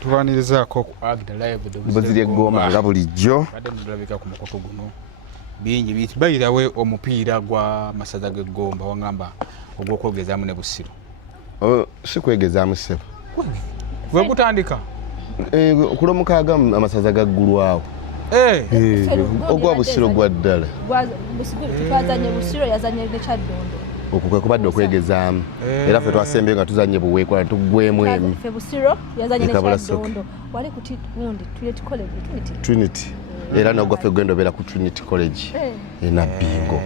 tubanirizaako ku Agda Live buzire goma nga bulijjo badde mulabika ku mukoto guno bingi bayirawe omupiira gwa masaza g'eggomba wangamba ogw'okwegezaamu ne Busiro si kwegezaamu ssebo we gutandika kulomukaaga amasaza gaggulwawo ogwa Busiro gwa ddala twazanye Busiro yazanye ne Kyaddondo okwo kwe kubadde okwegezaamu era ffe twasembye nga tuzanye buweekola tuggwemu emu ffe Busiro yazanye ne Kyaddondo wali ku Trinity era nogwaffe gwenda obeera ku Trinity College Nabbingo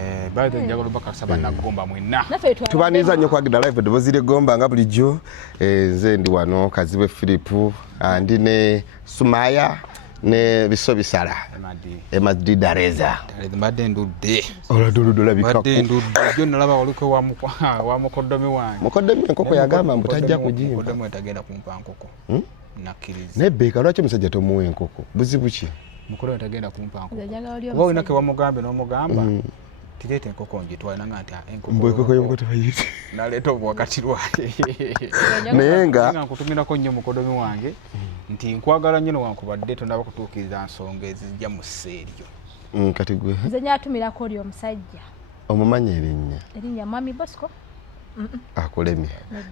tubaniriza nnyo ku Agda Live eddoboozi ly'eggomba nga bulijjo nze ndi wano Kazibe Philip andi ne Sumaya ne biso bisala Emadi Dareza mbadde ndudde oladde olabikako mbadde ndudde jjo nalaba waliko wa mukoddomi wange mukoddomi enkoko yagamba mbu tajja kugimpa mukoddomi wetagenda kumpa nkoko nakkiriza nebbeeka lwaki omusajja tomuwa enkoko buzibu ki mukoddomi wetagenda kumpa nkoko oba olina ke wamugambe n'omugamba tireeta enkoko ngitwale nanga nti enkoko y'enkoko tebayita naleeta obuwakati lwake naye nga nkutumirako nnyo mukoddomi wange nti nkwagala nnyo newankubadde tonaba kutuukiriza nsonga ezijja mu sseeryo kati gwe nze nyatumirako oli omusajja omumanya erinnya Mwami Bosco akulemye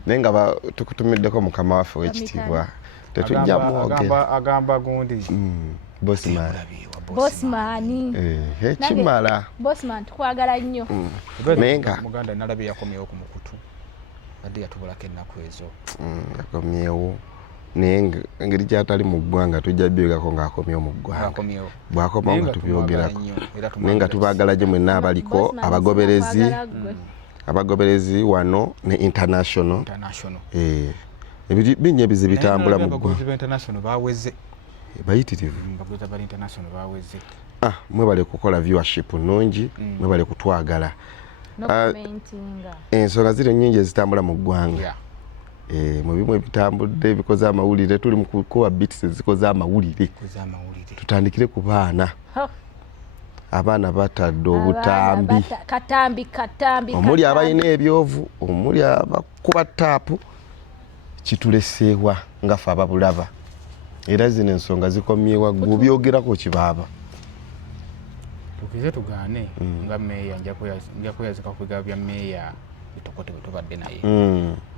naye nga tukutumiddeko mukama waffe w'ekitiibwa tetujja mwogera agamba gundi Bossman kimala Bossman tukwagala nnyo naye nga muganda nalabye yakomyewo ku mukutu badde yatubulako ennaku ezo yakomyewo naye engeri gyatali mu ggwanga tujja byogako ng'akomyewo mu ggwanga bw'akomawo nga tubyogerako naye nga tubaagala gye mwenna abaliko abagoberezi wano ne international binnya ebizi bitambula mu ggwanga bayitirivu mwebale kukola viewership nnungi mwebale kutwagala ensonga ziri nnyingi ezitambula mu ggwanga mu bimu ebitambudde ebikoze amawulire tuli mu kukuba bits ezikoze amawulire tutandikire ku baana abaana batadde obutambi omuli abalina ebyovu omuli abakuba taapu kituleseewa nga ffe ababulaba era zino ensonga zikomyewa gw'obyogerako kibaaba tukize tugaane nga meeya nja kweyazika ku bigabo bya meeya bitokote bwe tubadde naye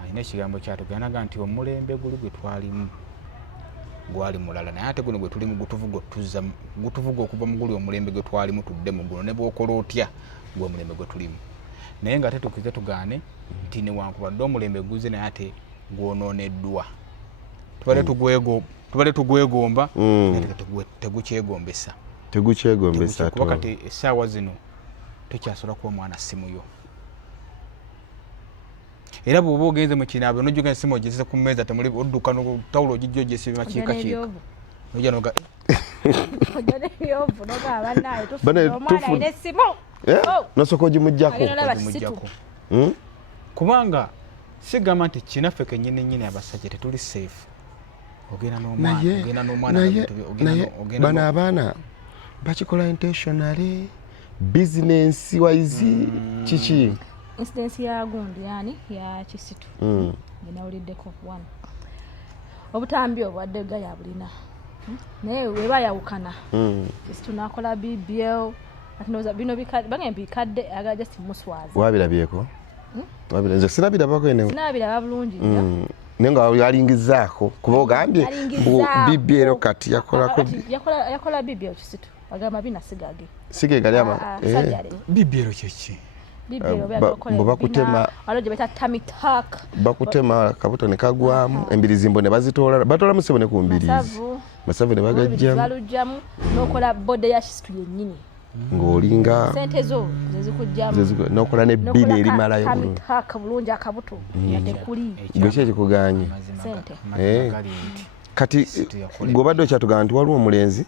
alina ekigambo kyatuganaga nti omulembe guli gwe twalimu gwali mulala naye ate guno gwe tulimu gutuvuga okuva mu guli omulembe gwe twalimu tudde mu guno ne bw'okola otya gwe omulembe gwe tulimu naye nga ate tukize tugaane nti newankubadde omulembe guze naye ate gwonooneddwa tubale tugwegomba tegukyegombesa kuba kati essaawa zino tokyasobola kuba omwana simuyo era bw'oba ogenze mu kinaabiro nojjuga essimu ogezese ku mmeeza temuli odduka tawulo ogijja ogyesiba makiikakiika nojja noga nosooka ogimuggyako kubanga sigamba nti kinaffe kennyini abasajja tetuli safe naye bano abaana bakikola intentionally business wise kiki incidence ya gundi yani ya Kisitu ninawuliddeko one obutambi obwadde gaya bulina naye weba yawukana Kisitu nakola BBL atinoza bino bikadde aga just muswazi wabirabyeko nze sinabirabako ene sinabiraba bulungi nenga yalingizaako kuba ogambye BBL kati yakola BBL Kisitu agamba binasigage sige gali ama BBL kyeki bakutema aloje beta tamitaka bakutema kabuto ne kagwamu embirizi ne bazitoola batola musebo ne ku mbirizi masavu ne bagajjamu nokola bode ya Kisitu yennyini ng'olinga sente zo zezikujjamu nokola ne bbiri erimalayo tamitaka bulungi akabuto yadde kuli gwe ki ekikuganye sente kati gw'obadde okyatugamba nti waliwo omulenzi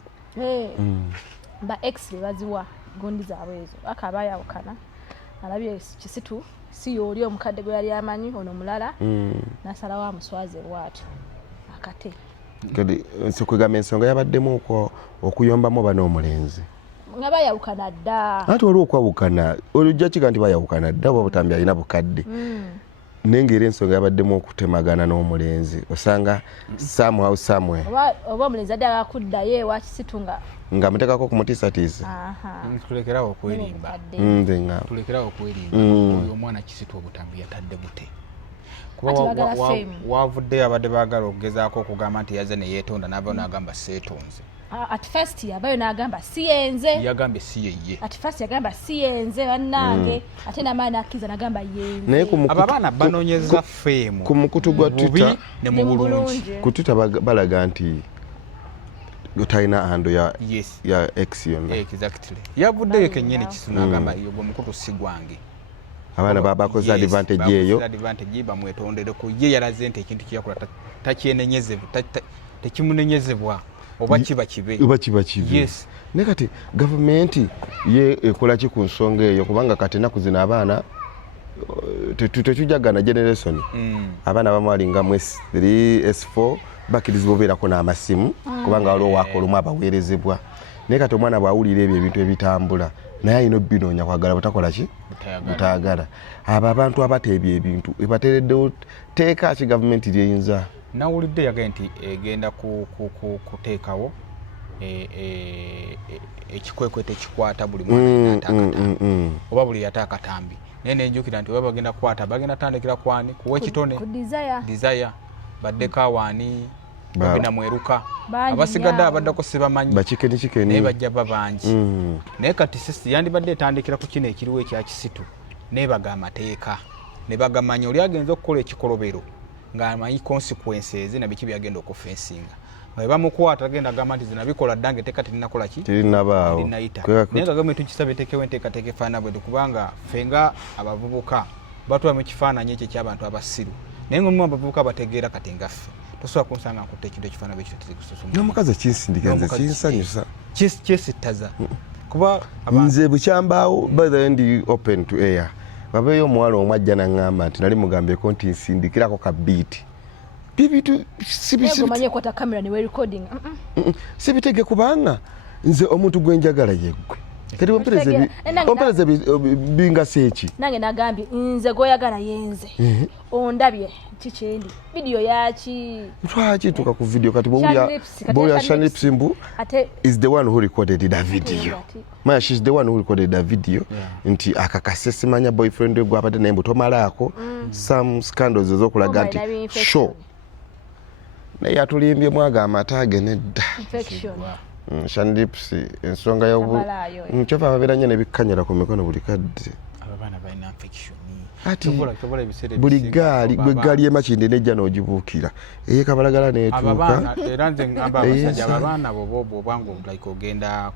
ba x-ray baziwa gondi zaabwe ezo akaba yawukana alabye Kisitu si yoli omukadde gwe yali amanyi ono mulala nasalawo amuswaze lwatyo akate kadi nsikugamba ensonga yabaddemu okuyombamu bano omulenzi nga bayawukana dda ate waliwo okwawukana olujja kiga nti bayawukana dda oba butambi alina bukadde nengera ensonga yabaddemu okutemagana n'omulenzi osanga somehow somewhere oba omulenzi adde akuddayo ewa Kisitu nga muteekako kumutiisatiisa tulekerawo okwerimba tulekerawo okwerimba oyo omwana Kisitu obutambi yatadde bute kuba wavuddeyo abadde baagala okugezaako okugamba nti yaze ne yeetonda n'ava n'agamba seetonze at first yabayo n'agamba siyenze yagambye si yeye at first yagamba siyenze bannange ate n'amaani akkiriza n'agamba yenze abo abaana banoonyeza feemu ku mukutu gwa Twitter ne mu bulungi ku Twitter balaga nti talina ando ya X yonna exactly yavuddeyo kennyini Kisitu n'agamba gwe mukutu si gwange abaana babakoze advantage eyo bamwetondereko ye yalaze nti ekintu kyakola tekimunenyezebwa oba kiba kibe naye kati gavumenti ye ekola ki ku nsonga eyo kubanga kati ennaku zino abaana tetujagana generation abaana abamu alinga mu S3 S4 bakkirizibwa obeerako n'amasimu kubanga waliwo waaka olumu abaweerezebwa naye kati omwana bw'awulira ebyo ebintu ebitambula naye alina obbinoonya kwagala butakola ki butayagala abo abantu abateebya ebintu ebateereddewo teeka ki gavumenti lyeyinza nawulidde yagaye nti egenda kuteekawo ekikwekweto ekikwata buli mwana yataakatambi oba buli yataakatambi naye nenjukira nti oba bagenda kukwata bagenda tandikira kwani kuwa ekitone desire baddeko awaani bagenda mweruka abasigadde abaddako sibamanyi bakikeni naye bajja babangi naye kati sisi yandibadde etandikira ku kino ekiriwo ekya Kisitu nebaga amateeka ne bagamanya oli agenza okukola ekikolobero ng'amanyi consequences na biki byagenda okufensinga nga bamukwata agenda agamba nti zinabikola ddange teeka terinakola ki tirinabaawo naye nga gavumenti tukisabe tekewo enteekateeka efaanana bwe kubanga ffe nga abavubuka batuba mu kifaananyi ekyo eky'abantu abasiru naye ng'omu abavubuka bategeera kati ngaffe tosobola kunsanga nkutte ekintu ekifaanana bwekyo tetikususuma n'omukazi ekinsindika nze kinsanyusa kyesittaza kuba nze bukyambaawo by the way ndi open to air babeeyo omuwala omu ajja naŋŋamba nti nali mugambyeko nti nsindikirako ka biiti bibitu sibitege kubanga nze omuntu gwenjagala yeggwe kati ompereze bingasa eki nange nagambye nze gwoyagala yenze ondabye kikyendi vidiyo yaki twakituuka ku vidiyo kati bwowulya Shanlips mbu is the one who recorded that video maya she's the one who recorded that video nti akakase simanya boyfriend we gwabadde naye mbu tomalaako some scandals ez'okulaga nti sure naye atulimbye mwaga amataage nedda Shanlips ensonga kyova ababeera nnyo nebikkanyira ku mikono buli kadde ati buli gaali gwe gaali emakindi nejja n'ogibuukira eyekabalagala neetuuka era nze ngamba abasajja abaana bwobanga like ogenda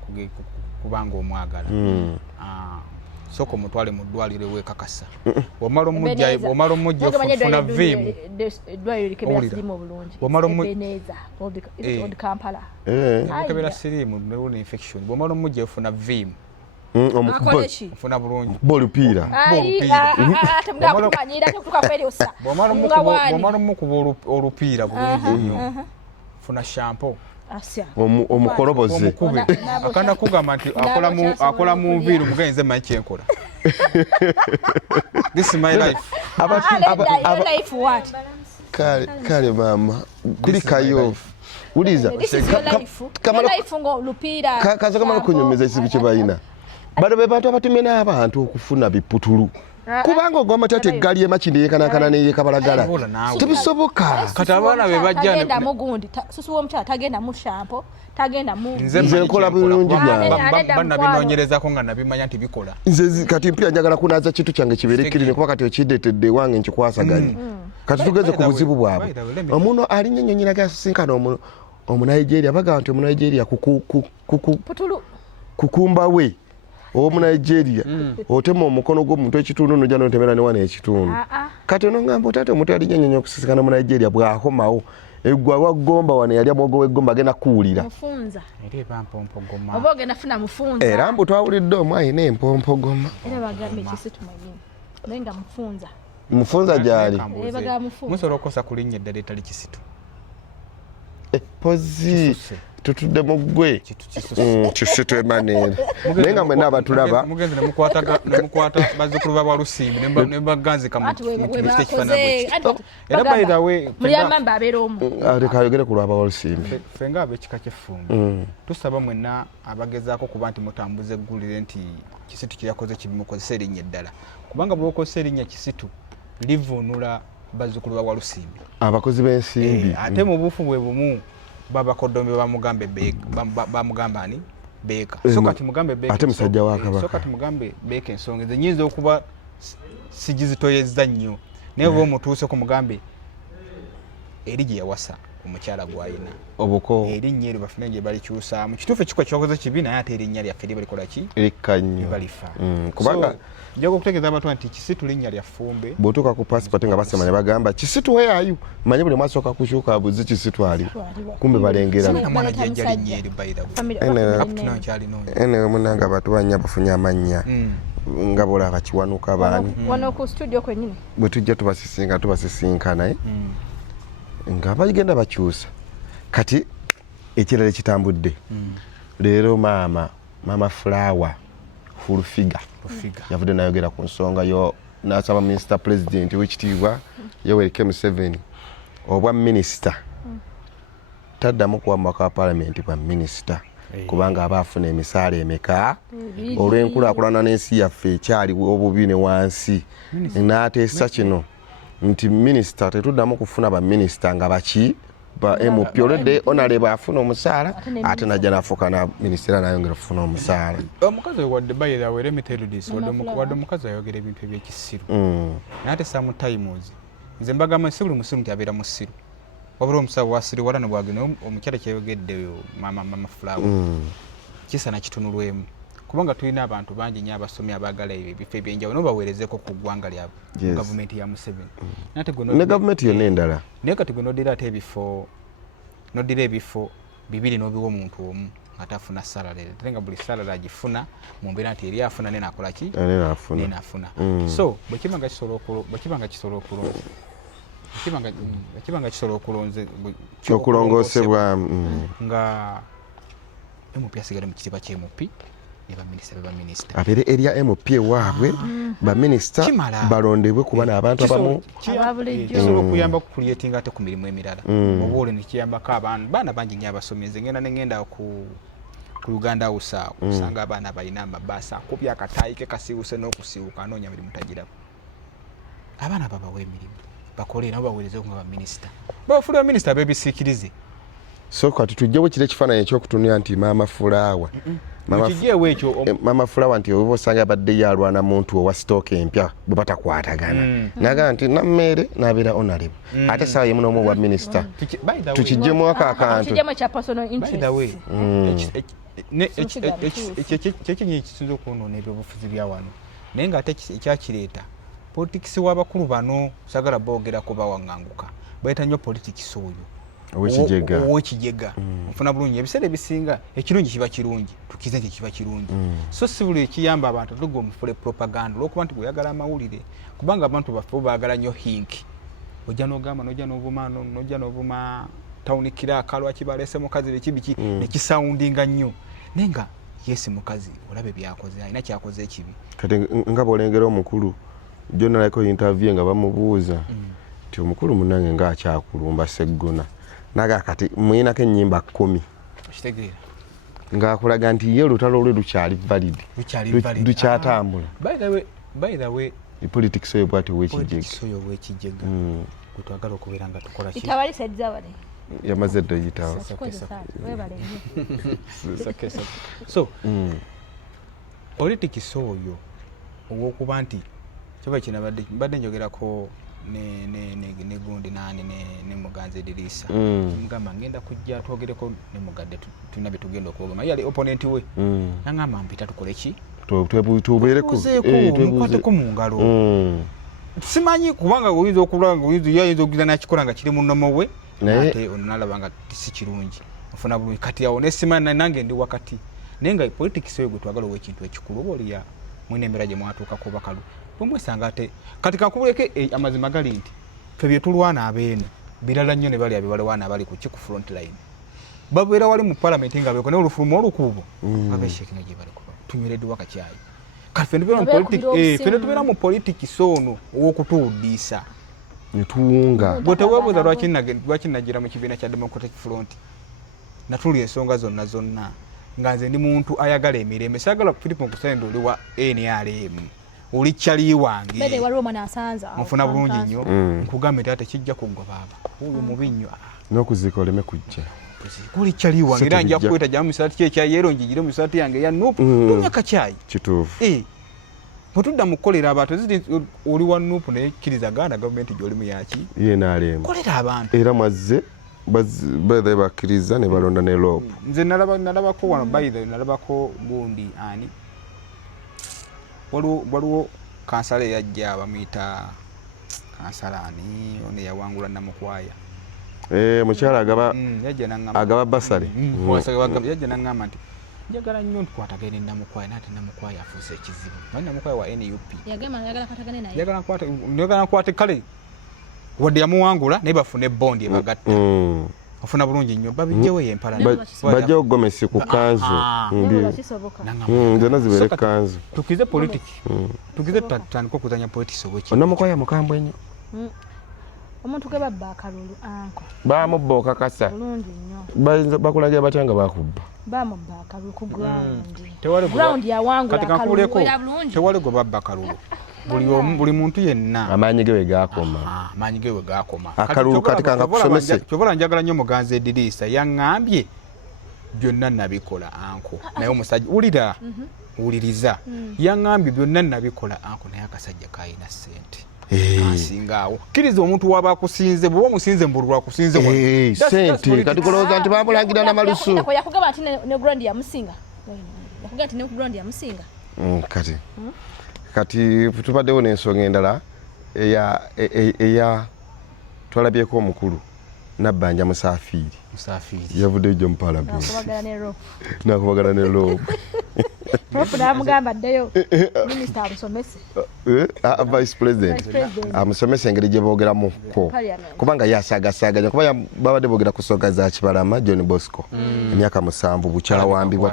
kubanga omwagala soko mutwale mu ddwaliro wekakasa omala omujja ofuna viimu kebera siriimu newuna infection bwomala omujja ofuna viimu ofuna bulungi bolupiira bwomala omukuba olupiira bulungi nnyo funa shampo omukoloboze akanda kugamba nti akola mu nviiri mugenze manyi kyenkola this is my life kale maama kulikayo uliza kaza kamala kunyumeza ekizibu kye balina bano be bantu abatumye n'abantu okufuna biputulu kubanga ogamba tati eggaali emakindi yekanakana neyekabalagala tebisoboka kati abaana be bajja mugundi susuwa omukyala tagenda mu shampo tagenda mu nze nkola bulungi bannabinoonyerezako nga nabimanya nti bikola nze kati mpya njagala kunaaza kintu kyange kibeere kirine kuba kati okiddetedde wange nkikwasaganye kati tugeze ku buzibu bwabwe omuno alinnya ennyonyera gasisinkana omunigeria bagamba nti omunigeria kukumba we Omunigeria otema omukono gw'omuntu ekitundu nojja notemera ne wana ekitundu kati ono ngamba otate omuntu alinnya ennyonyi okusisikana mu Nigeria bw'akomawo eggwa waggomba wano yali amwogo w'eggomba agenda kuwulira oba ogenda funa mufunza era mbu twawulidde omu ayina empompogoma era bagambe Kisitu naye nga mufunza gyali musobola okukosa ku linnya eddala etali Kisitu pozi tutudde mu ggwe kisutu Emmanuel naye nga mwenna abatulaba mugenzi nemukwata bazzukulu ba Walusimbi ne baganzika mu kifaananyi era by the way muliyamba abeera omu leka ayogere ku lwaba Walusimbi ffe nga ab'ekika ky'effumbi tusaba mwenna abagezaako kuba nti mutambuza eggulire nti Kisitu kyeyakoze kibi mukozesa erinnya eddala kubanga bw'okozesa erinnya Kisitu livunula bazzukulu ba Walusimbi abakozi b'ensimbi ate mu bufu bwe bumu babakodombe bamugamba ani Beeka so kati mugambe Beeka ate musajja wa Kabaka so kati mugambe Beeka ensonga ze nyinza okuba sigizitoyezza nnyo naye bwe mutuuse ku mugambe eri gye yawasa omukyala gw'ayina obuko erinnya eryo bafune gye balikyusaamu kituufu ekikuba kyakoze kibi naye ate erinnya lyaffe libalikola ki erikka nnyo balifa kubanga njoga okutegeeza abantu nti Kisitu linnya lya Ffumbe bw'otuuka ku passport nga basema ne bagamba Kisitu weyayu manye buli mwasooka kukyuka abuze Kisitu ali kumbe balengera mwana jjajja linnya eri ene munanga batuwanya bafunye amannya nga bolaba kiwanuka baani wano ku studio kwennyini bwe tujja tubasisinkana nga bagenda bakyusa kati ekirala ekitambudde leero maama Flower Fulfiga yavudde nayogera ku nsonga yo nasaba Minisita President w'ekitiibwa Yoweri K. Museveni obwa minisita taddamu kuwa mubaka wa Parliament bwa minisita kubanga aba afuna emisaala emeka olw'enkulaakulana n'ensi yaffe ekyali obubi ne wansi n'ateesa kino nti minisita tetuddamu kufuna ba minisita nga baki ba MP olwedde onaleba afuna omusaala ate najja nafuuka na minisitera nayongera okufuna omusaala omukazi wadde bayira were metelodis wadde omukazi ayogera ebintu ebyekisiru naye ate sometimes nze mbagamba si buli musiru nti abeera musiru wabula omusawo wasiru wala nebwagenda omukyala kyayogedde mama Flower kisana kitunulwemu kubanga tulina abantu bangi nnyo abasomi abaagala ebifo ebyenjawulo nobaweerezeko ku ggwanga lyabwe gavumenti ya Museveni ne gavumenti yonna endala naye kati gwe nodira ate nodira ebifo bibiri n'obiwa omuntu omu atafuna salary ate nga buli salary agifuna mu mbeera nti eri afuna nenakola ki nenafuna so bwekibanga kisobola okulongoosebwa nga MP asigale mu kitiibwa ky'MP ne baminisita abeere erya MP waabwe baminisita balondebwe kuba n'abantu abamu kisobola okuyamba ku creating ate ku mirimu emirala oba olwo nekiyambako baana bangi nnyo abasomye nze ngenda ku Uganda House awo osanga abaana balina amabaasa akubye akataayi ke kasiiwuse n'okusiiwuka anoonya mirimu tagiraba abaana babawa emirimu bakole nabo baweerezeko nga baminisita bafule baminisita bebisiikirize so kati tujjewo kiri ekifaananyi ekyokutunira nti maama Flower Mama Flower nti oba osanga badde yalwana muntu owa stock empya bwe batakwatagana naga nti nammeere n'abeera honorable ate sawa yemu n'omu bwa minisita tukijjemu akantu kyekinyi ekisinza okwonoona ebyobufuzi bya wano naye ng'ate ekyakireeta politikisi w'abakulu bano sagala boogera kuba waŋŋanguka bayita nnyo politikisi oyo owekijega ofuna bulungi ebiseera ebisinga ekirungi kiba kirungi tukize nti kiba kirungi so si buli ekiyamba abantu tuga omufule propaganda olwokuba nti bweyagala amawulire kubanga abantu baffe baagala nnyo hinki ojja n'ogamba nojja n'ovuma tawuni kiraaka lwaki baleese mukazi bekibiki nekisawundinga nnyo naye nga yesi mukazi olabe byakoze alina kyakoze ekibi kati nga bwolengera omukulu jonaliko interview nga bamubuuza nti omukulu munange nga akyakulumba Sseggona naga kati muyinako ennyimba 10 okitegeera ng'akulaga nti ye olutalo lwe lukyali valid lukyatambula by the way politics oyo bwati owekijega gwetwagala okubeera nga tukola ki yamaze dde yitawo so politics oyo ow'okuba nti kiba kinabadde njogerako ne gundi nani ne Muganza Edirisa mugamba ngenda kujja twogereko ne Mugadde tulina bye tugenda okwogera yali opponent we nangamba mpita tukole ki tubeereko mukwateko mu ngalo simanyi kubanga oyinza okulanga yayinza okugira nakikola nga kiri mu nnomo we ate onalaba nga si kirungi ofuna bulungi kati awo nesimanyi nange ndi wakati naye nga politics eyo gwe twagala ow'ekintu ekikulu oba oliya mwine embeera gye mwatuukako bakalu bwemwesanga ate kati kakubuleke amazima gali nti ffe bye tulwana abeene birala nnyo ne bali abebalwana abali ku front line babeera wali mu parliament nga beko ne olufulumo olukubo babeshekinga gye bali kuba tunywereddwa kacyayi kati fene tubeera mu politics ono ow'okutuuddiisa netuwunga bwe teweebuuza lwaki nagira mu kibiina kya Democratic Front natuli ensonga zonna nga nze ndi muntu ayagala emirembe saagala Philip Nkusende oli wa NRM oli kyali wange mufuna bulungi nnyo nkugambe nti ate kijja kugoba oyo mubi nnyo n'okuziika oleme kujja kuli kyali wange era nja kukweta gya musaati kye kya yero njigire musaati yange ya nupu tunya kacyayi kituufu bwe tudda mu kukolera abantu ziti oli wa nupu naye kkiriza Uganda gavumenti gy'oli mu yaki NRM kolera abantu era mwazze baze bakkiriza ne balonda ne lopu nze nalabako wano bayize nalabako gundi ani waliwo kansala eyajja bamuyita kansala ani ono yawangula Namukwaya mukyala agaba basale yajja naŋŋamba nti njagala nnyo ntukwatagane Namukwaya naate Namukwaya afuuse ekizibu naye Namukwaya wa NUP njagala nkwate kale wadde yamuwangula naye bafune bondi ebagatta ofuna bulungi nnyo babijjewo yempala bajja okugomesi ku kanzu zonna zibeere kanzu tukize politiki tukize tutandika okuzanya politiki obweki Namukwaya mukambwe nnyo omuntu gwe babba akalulu anko baamubba okakasa bulungi nnyo bakulagira batya nga bakubba bamubba akalulu ku ground yawangula akalulu tewali gwe babba akalulu buli muntu yenna amaanyi ge we gaakoma akalulu kati kanga kusomese kyobola njagala nnyo muganzi Edirisa yaŋŋambye byonna nabikola anko naye omusajja wuliriza yaŋŋambye byonna nabikola anko naye akasajja kayina ssente asingaawo kkiriza omuntu waba akusinze bw'oba omusinze mbulwa akusinze ssente kati kulowooza nti bamulangira n'amalusu yakugamba nti ne ground yamusinga kati tubaddewo n'ensonga endala eya twalabyeko omukulu Nabbanja Musafiri yavuddeyo gyo mu palamenti nakubagala ne loobu namugamba ddeyo minisita amusomese vice president amusomese engeri gye boogeramuko kubanga yasaagasaganya kuba babadde boogera ku nsonga za Kibalama John Bosco emyaka 7 bukyala wambibwa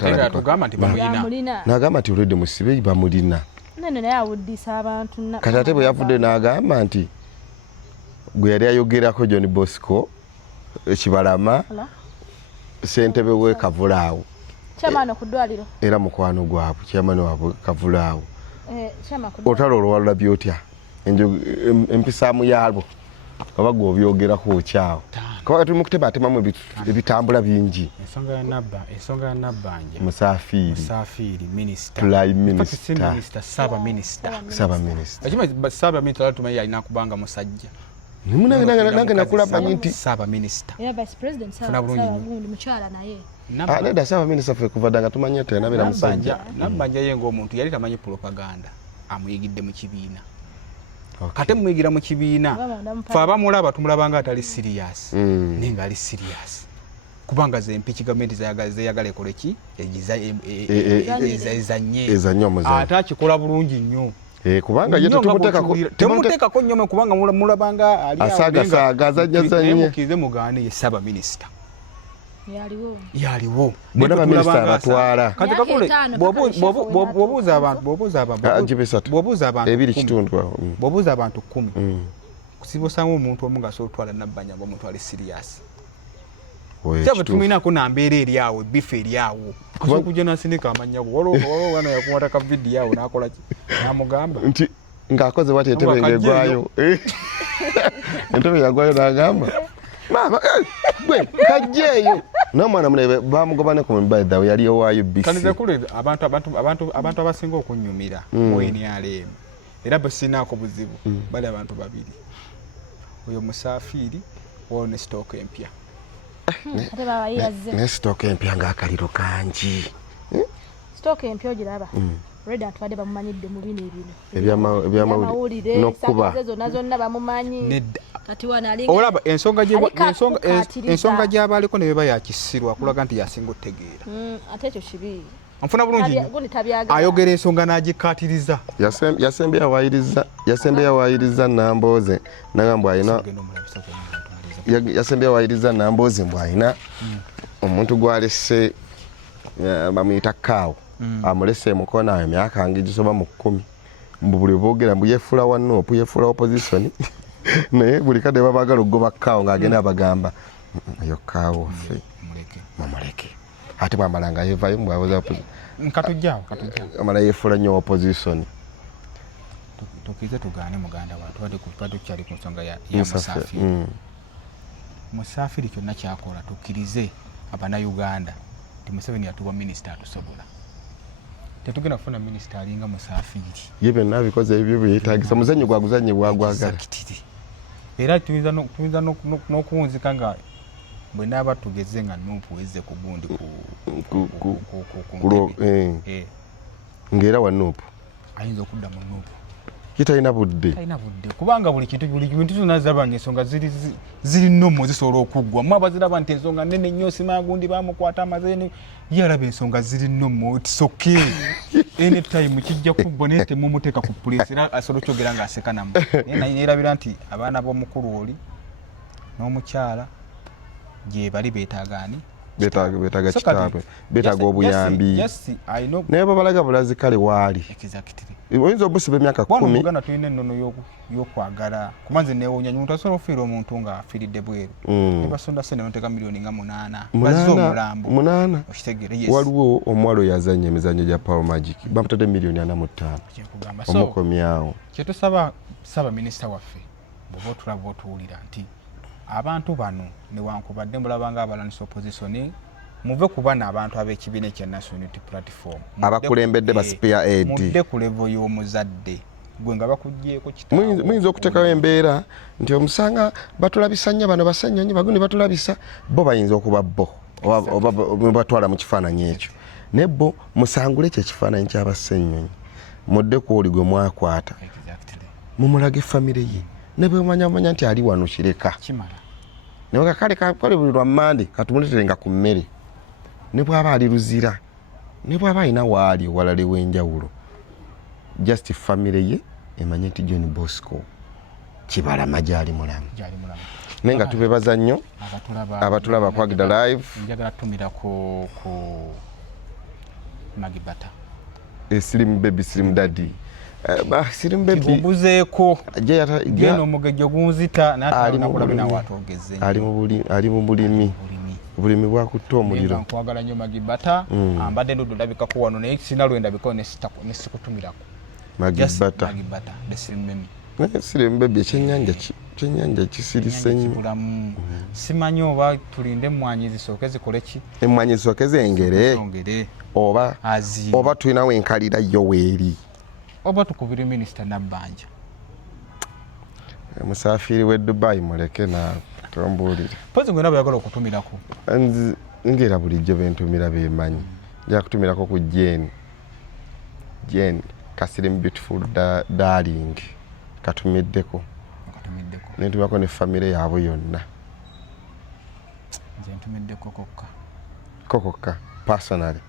n'agamba nti olwedde musibe bamulina naye awuddisa abantu kati ate bwe yavudde n'agamba nti gwe yali ayogerako John Bosco Kibalama ssentebe we Kavulaawo kyamano ku ddwaliro era mukwano gwabwe kyamano wabwe Kavulaawo otalo olwalula byotya empisaamu yalwo kaba gwe obyogerako okyawo kaba tuli mu kutematemamu ebitambula bingi ensonga ya Nabbanja Musafiri minisita prime minister saabaminisita tumanyi yalina kubanga musajja nange nakulamanyi nti saabaminisita mukyala naye nedda saabaminisita ffe kuva dda nga tumanyi nti nabeera musajja Nabbanja ye ng'omuntu yali tamanyi propaganda amuyigidde mu kibiina kate muyigira mu kibiina fe abamulaba tumulaba nga atali serious naye nga ali serious kubanga zempiki gavumenti zeyagala ekole ki ezanye ate akikola bulungi nnyo kubanga ye temuteekako nnyo kubanga mulaba nga asaagasaaga azanyazanye mukize mugaane ye saabaminisita yaliwo bonna baminisita abatwala bw'obuuza abantu 10 kusibosamu omuntu omu ng'asobola otwala Nabbanja ng'omuntu ali serious kyabwe tuminako nambeera eri awo ebifa eri awo okujja nasindika amanyago waliwo wana yakuwata ka vidiyo awo n'akola ki namugamba nti ng'akoze bwati entebe ng'egwayo entebe yagwayo n'agamba mama gwe kajjeeyo n'omwana munebe bamugobane ku mbaidhawe yali owaayo BC kanize kule abantu abasinga okunnyumira mu NRM era basinaako buzibu bali abantu babiri oyo Musafiri waliwo ne sitooka empya ne sitooka empya ng'akaliro kangi sitooka empya ogiraba Red atwade bamumanyidde mu bino ebyamawulire n'okkuba zonna bamumanyi kati wana alinga olaba ensonga gy'abaaliko ne beba yakisirwa kulaga nti yasinga otegeera ate ekyo kibi anfuna bulungi ayogera ensonga n'agikkaatiriza yasembe yawayiriza Nambooze nagamba ayina yasembe yawayiriza Nambooze mbw ayina omuntu gwalese bamuyita kaawo amulese mukona ayo myaka ngi gisoba mu 10 mbuli boogera mbu yefuula wa Nuupu yefuula opposition naye buli kadde babagala okugoba kaawo ng'agenda abagamba yo kaawo ffe mumuleke ate bwambalanga yevayo mbwabuza nkatujjawo amala yefuula nnyo opposition tukize tugaane muganda watu wadde tukyali ku nsonga ya Musaafiri kyonna kyakola tukkirize Abannayuganda ti Museveni yatuwa minisita atusobola tetugenda kufuna minisita alinga Musaafiri ye byonna abikoze ebyo byetaagisa muzannyo gwaguzannye bwagwagala era tuyinza n'okuwunzika nga bwe naaba tugeze nga Nuupu wezze ku gundi ng'era wa Nuupu ayinza okudda mu Nuupu talina budde kubanga buli bintu tunazaba ng'ensonga ziri nnomo zisobola okuggwa mu abaziraba nti ensonga nnene nnyo Simagundi bamukwata amazeeni ye alaba ensonga ziri nnomo it's okay anytime kijja kuggwa naye temumuteeka ku puleesi era asobola okyogera ng'aseka namu naye neerabira nti abaana b'omukulu oli n'omukyala gye bali beetaagaani beetaaga kitaabwe beetaaga obuyambi naye babalaga bulazi kale waali oyinza obusiba emyaka 10 Uganda tulina ennono y'okwagala kuba nze neewuunya omuntu asobola okufiira omuntu ng'afiiridde bweru ne basonda sente n'oteeka miliyoni nga 8 bazze omulambo okitegeere waliwo omuwala oyo azannya emizannyo gya Power Magic bamutadde miliyoni 45 omukomyawo kyetusaba Minisita waffe bw'oba otulaba otuwulira nti abantu bano newankubadde mulabanga abalanisa opposition muve ku bano abantu ab'ekibiina ekya National Unity Platform abakulembedde ba Spear Aid mudde ku level y'omuzadde gwe nga bakuggyeko kitaawo muyinza okuteekawo embeera nti omusanga batulabisa nnyo bano basannyonyi bagundi batulabisa bo bayinza okuba bo oba batwala mu kifaananyi ekyo naye bo musangule ekyo ekifaananyi ky'abasennyonyi mudde ku oli gwe mwakwata mumulage famire ye ne bwe manya nti ali wano kireka kimala ne kale buli lwa Mmande katumuleterenga ku mmere ne bw'aba ali luzira ne bw'aba alina waali owalala w'enjawulo just famire ye emanye nti John Bosco Kibalama gyali mulamu naye nga tubebaza nnyo abatulaba kwagida live njagala tumira ku Magibata Slim Baby Slim Daddy Slim Baby kibubuzeeko geno omugejjo gunzita nakulabye nawe atogeze ali mu bulimi bwakutta omuliro nkwagala nnyo Magibata mbadde ndabikako wano naye sina lwendabikao nesikutumirako Magibata Slim Baby ekyennyanja kisirise nnyo simanyi oba tulinde emmwanyi zisooke zikole ki emmwanyi zisooke zengere oba tulinawo enkalira yo weeri oba tukubire minisita Nabbanja Musaafiri w'e Dubai muleke na tombuulire pozi ngwena bweyagala okutumirako ngera bulijjo bentumira bemanyi nja kutumirako ku Jane Kassim Beautiful Darling katumiddeko nentumako ne famire yaabwe yonna nze ntumiddeko kokka personally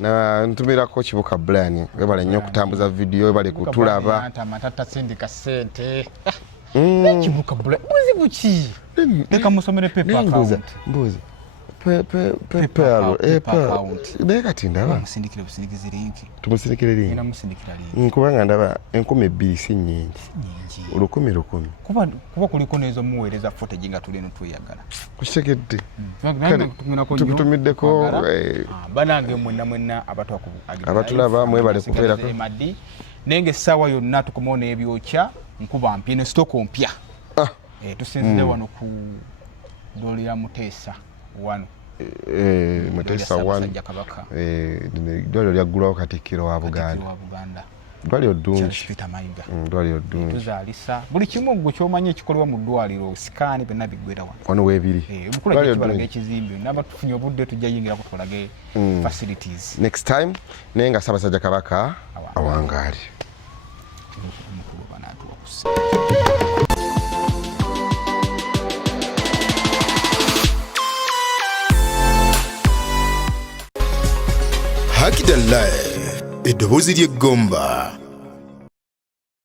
na ntumirako Kibuka Brian webale nnyo okutambuza video webale kutulaba amatata sindika ssente Kibuka Brian muzibu ki leka musomere paper account mbuzi naye kati ndaba tumusindikire linki kubanga ndaba 2,000 si nnyingi 1,000 kuba kuliko nezo muweereza footage nga tulino tweyagala kukitegedde tukutumiddeko banange mwenna abatulaba mwebale kubeerako naye ng'essaawa yonna tukomawo n'ebyokya nkuba mpya ne sitoko mpya tusinzire wano ku Dolira Muteesa wano Muteesa wano eddwaliro lyaggulawo Katikkiro wa Buganda ddwaliro ddungi ddwaliro ddungi tuzaalisa buli kimu gwe ky'omanyi ekikolebwa mu ddwaliro sikaani byonna biggwera wano weebiri ebikulaga ekizimbe n'abatufunye obudde tujja yingira kutulage facilities next time naye nga Ssaabasajja Kabaka awangaali Hakida Live, eddoboozi ly'eggomba.